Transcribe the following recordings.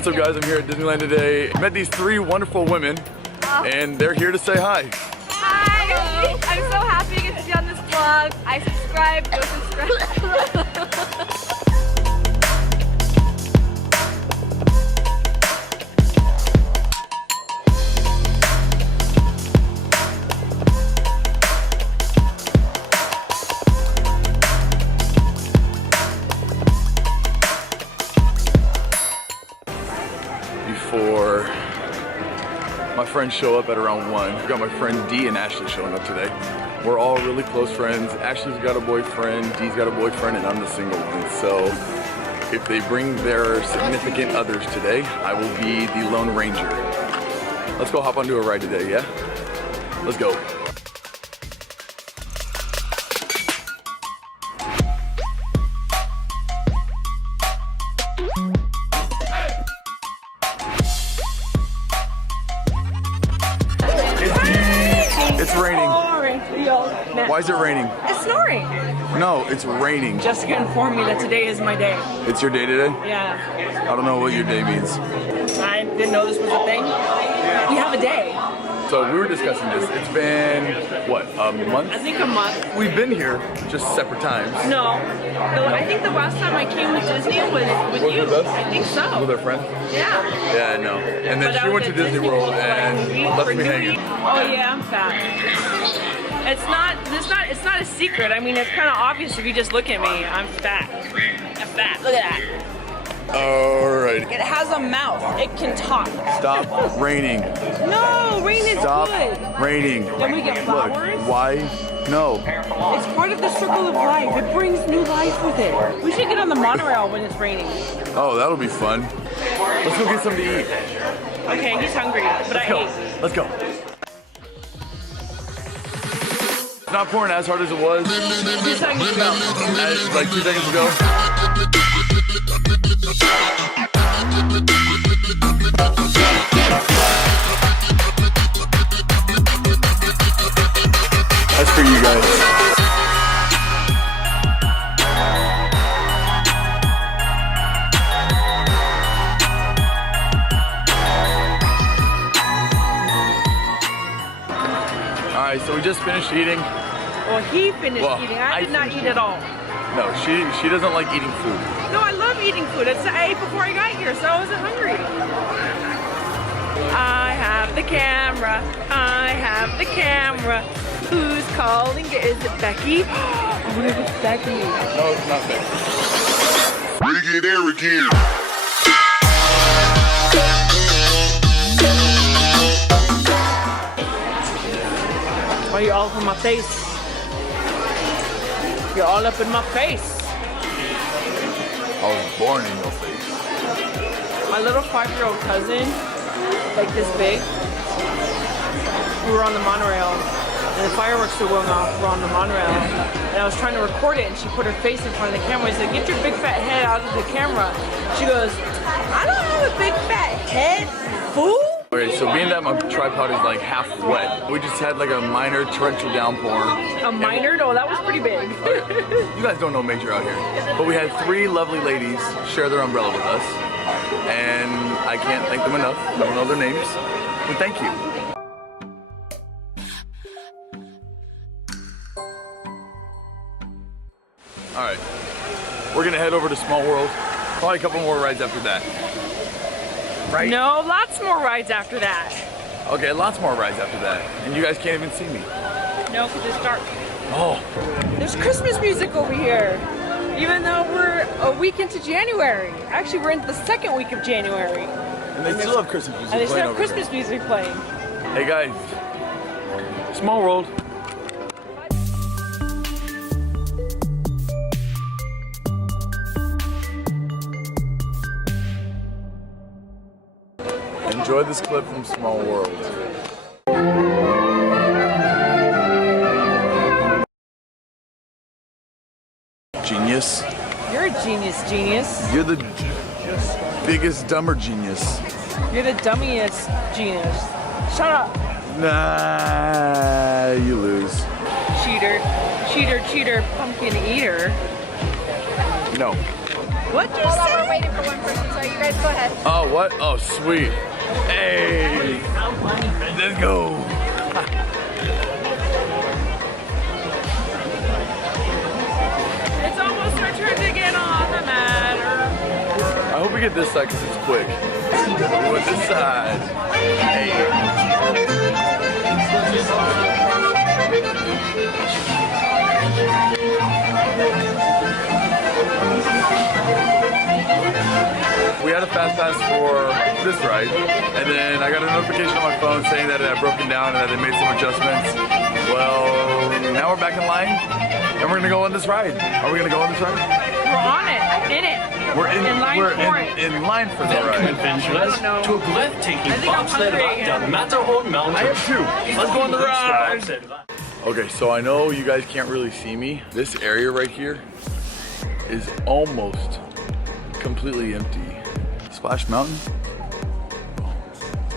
What's up guys, I'm here at Disneyland today. Met these three wonderful women and they're here to say hi. Hi! Hello. I'm so happy to get to be on this vlog. I subscribe, go subscribe. Before my friends show up at around 1. I've got my friend Dee and Ashley showing up today. We're all really close friends. Ashley's got a boyfriend, Dee's got a boyfriend, and I'm the single one. So if they bring their significant others today, I will be the Lone Ranger. Let's go hop onto a ride today, yeah? Let's go. It's raining. Why is it raining? It's snoring. No, it's raining. Jessica informed me that today is my day. It's your day today? Yeah. I don't know what your day means. I didn't know this was a thing. We have a day. So we were discussing this. It's been, what, a month? I think a month. We've been here, just separate times. No. I think the last time I came to Disney was with you. With us? I think so. With our friend? Yeah. Yeah, no. And then But she went to Disney World and left me hanging. Oh yeah, I'm fat. It's not a secret. I mean, it's kind of obvious if you just look at me. I'm fat. I'm fat. Look at that. Alright. It has a mouth. It can talk. Stop raining. No, rain is Stop good. raining. Then we get Look, flowers. why? No. It's part of the circle of life. It brings new life with it. We should get on the monorail when it's raining. Oh, that'll be fun. Let's go get something to eat. Okay, he's hungry, but I ate. Let's go. It's not pouring as hard as it was. 2 seconds ago. Like 2 seconds ago. That's for you guys. Alright, so we just finished eating. Well, he finished eating. I did not eat at all. No, she doesn't like eating food. No, I love eating food. I ate before I got here, so I wasn't hungry. I have the camera. I have the camera. Who's calling? Is it Becky? I wonder if it's Becky. No, it's not Becky. Ricky there again. Why are you all up in my face? You're all up in my face. I was born in your face. My little 5-year-old cousin, like this big, we were on the monorail and the fireworks were going off. We're on the monorail and I was trying to record it and she put her face in front of the camera. I said, "Get your big fat head out of the camera." She goes, "I don't have a big fat head, fool." Okay, so being that my tripod is like half wet, we just had like a minor torrential downpour. A minor? No, that was pretty big. You guys don't know major out here. But we had 3 lovely ladies share their umbrella with us. And I can't thank them enough. I don't know their names. But thank you. Alright. We're gonna head over to Small World. Probably a couple more rides after that. Right? No, lots more rides after that. Okay, lots more rides after that. And you guys can't even see me. No, because it's dark. Oh. There's Christmas music over here. Even though we're a week into January. Actually, we're into the 2nd week of January. And they still have Christmas music And they still playing have over Christmas here. music playing. Hey guys. Small World. Enjoy this clip from Small World. Genius. You're a genius. You're the biggest dumber genius. You're the dummiest genius. Shut up. Nah, you lose. Cheater, cheater, cheater, pumpkin eater. No. What'd you Hold on, say? we're waiting for one person, so you guys go ahead. Oh, what? Oh, sweet. Hey, let's go. It's almost our turn to get on the matter. I hope we get this side because it's quick. With this side. Hey. We had a fast pass for this ride, and then I got a notification on my phone saying that it had broken down and that they made some adjustments. Well, now we're back in line, and we're gonna go on this ride. Are we gonna go on this ride? We're on it. In it. We're in line for it. in line for the Welcome, ride. adventurers, I don't know. to a breathtaking I think I'm bobsled hungry ride again. down Matterhorn Mountain. I have two. Let's go on the ride. ride. Okay, so I know you guys can't really see me. This area right here is almost completely empty. Splash Mountain?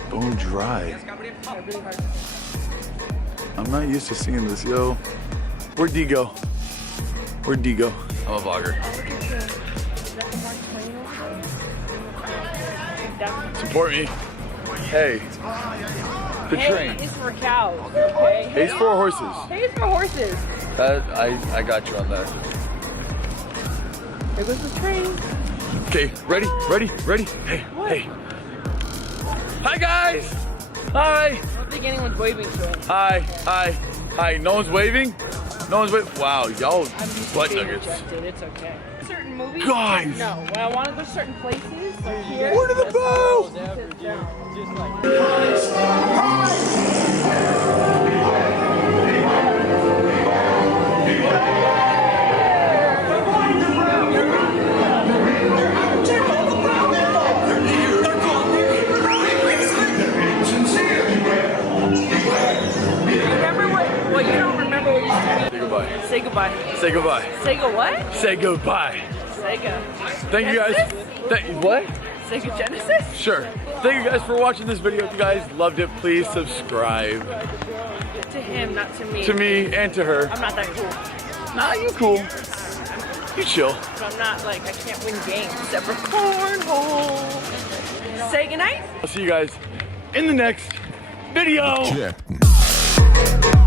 Bone dry. I'm not used to seeing this, yo. Where'd D go? Where'd D go? I'm a vlogger. Support me. Hey. The train. Hay is for cows, okay? Hay's for horses. Hay is for horses. I got you on that. There goes the train. Okay, ready? Hey, What? hey. Hi guys! Hi! I don't think anyone's waving to us. Hi. No one's waving? No one's waving? Wow, y'all I'm used to butt being nuggets. rejected. It's okay. Certain movies? Guys! No. When I want to go to certain places, like here. Where did the bow? Remember what you don't remember what used to Say goodbye. be? Say goodbye. Say goodbye. Sega what? Say goodbye. Sega. Thank you guys. What? Sega Genesis? Sure. Thank you guys for watching this video. If you guys loved it, please subscribe. To him, not to me. To me and to her. I'm not that cool. Nah, you cool. You chill. But I'm not like, I can't win games except for cornhole. Say goodnight. I'll see you guys in the next video. Chapter.